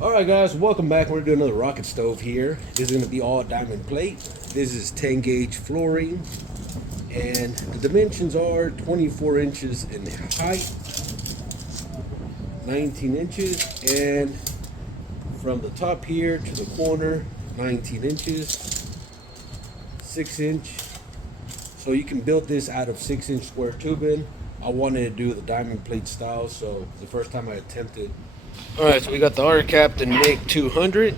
Alright guys, welcome back. We're doing another rocket stove here. This is going to be all diamond plate. This is 10 gauge flooring. And the dimensions are 24 inches in height, 19 inches. And from the top here to the corner, 19 inches, 6 inch. So you can build this out of 6-inch square tubing. I wanted to do the diamond plate style, so the first time I attempted. Alright, so we got the ARCCAPTAIN MIG200.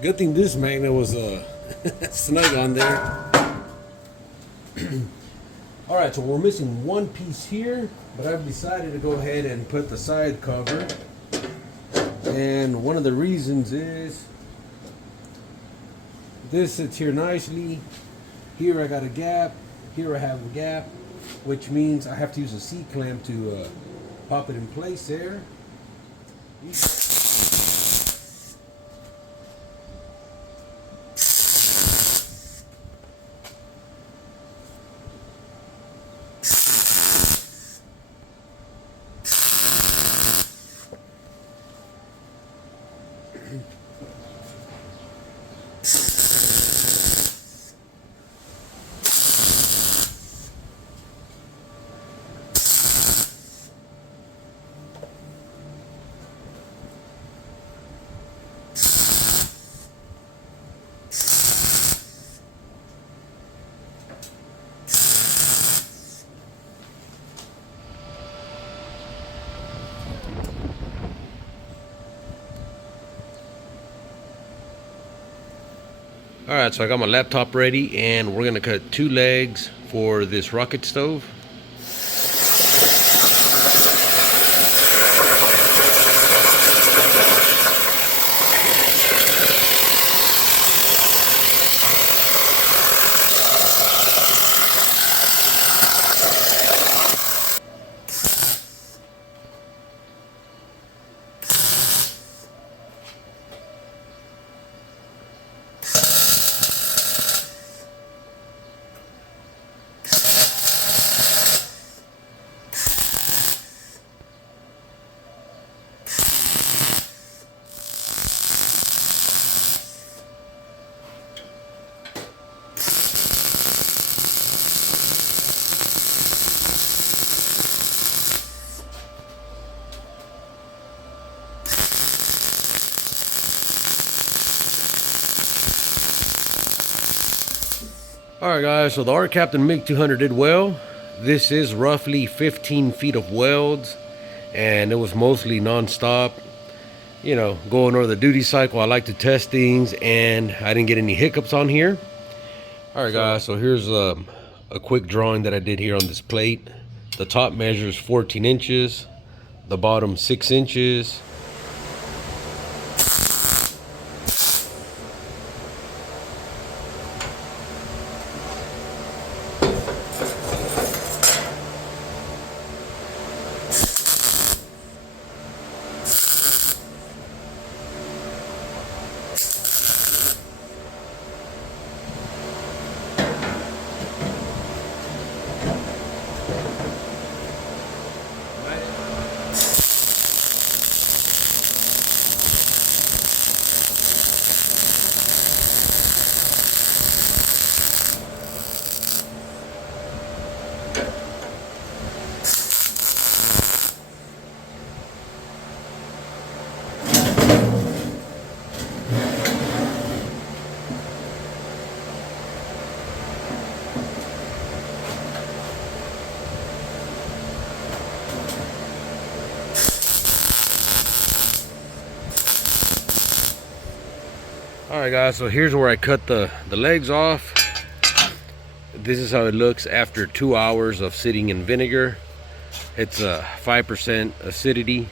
Good thing this magnet was snug on there. Alright, so we're missing one piece here, but I've decided to go ahead and put the side cover. And one of the reasons is this sits here nicely. Here I got a gap. Here I have a gap, which means I have to use a C-clamp to pop it in place there. Alright, so I got my laptop ready and we're going to cut 2 legs for this rocket stove. Alright guys, so the ARCCAPTAIN MIG200 did well. This is roughly 15 feet of welds, and it was mostly non-stop. You know, going over the duty cycle, I like to test things, and I didn't get any hiccups on here. Alright guys, so here's a quick drawing that I did here on this plate. The top measures 14 inches, the bottom 6 inches. Alright guys, so here's where I cut the legs off. This is how it looks after 2 hours of sitting in vinegar. It's a 5% acidity.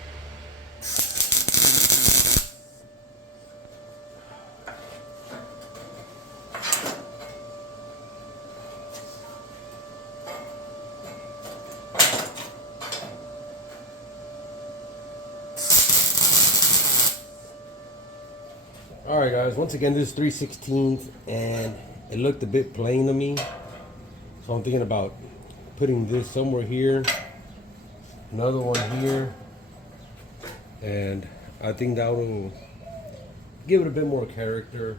Alright guys, once again this is 3/16 and it looked a bit plain to me. So I'm thinking about putting this somewhere here, another one here, and I think that will give it a bit more character.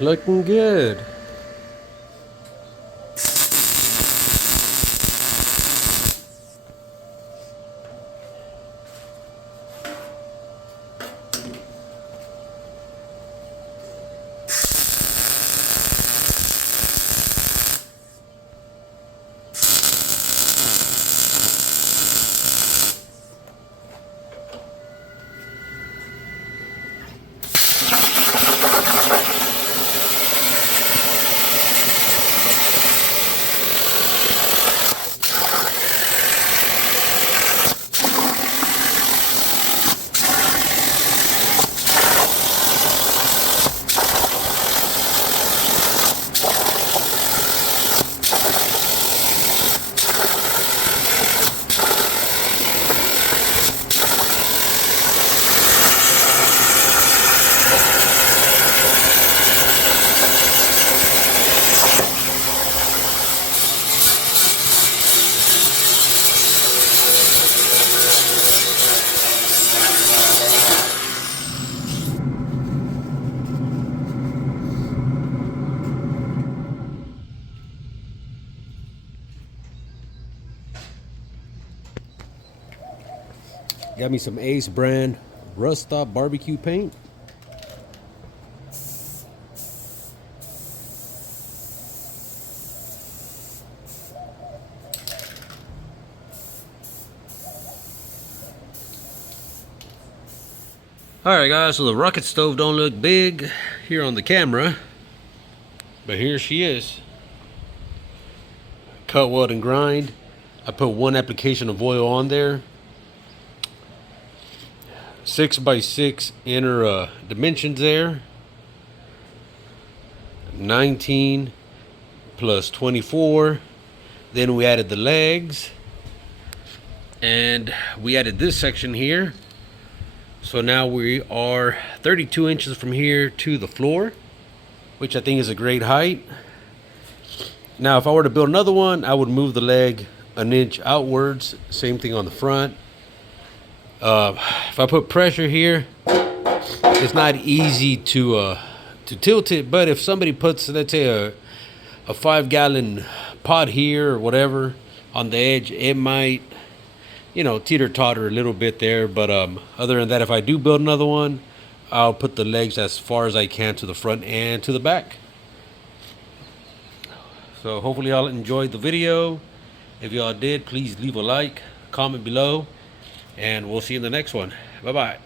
Looking good. Got me some Ace brand Rust Stop barbecue paint. Alright guys, so the rocket stove don't look big here on the camera, but here she is. Cut, weld, and grind. I put one application of oil on there. 6x6 inner dimensions there. 19 plus 24. Then we added the legs, and we added this section here. So now we are 32 inches from here to the floor, which I think is a great height. Now if I were to build another one, I would move the leg an inch outwards. Same thing on the front. If I put pressure here, it's not easy to tilt it. But if somebody puts, let's say, a 5-gallon pot here or whatever on the edge, it might, you know, teeter-totter a little bit there. But other than that, if I do build another one, I'll put the legs as far as I can to the front and to the back. So hopefully y'all enjoyed the video. If y'all did, please leave a like, comment below, and we'll see you in the next one. Bye-bye.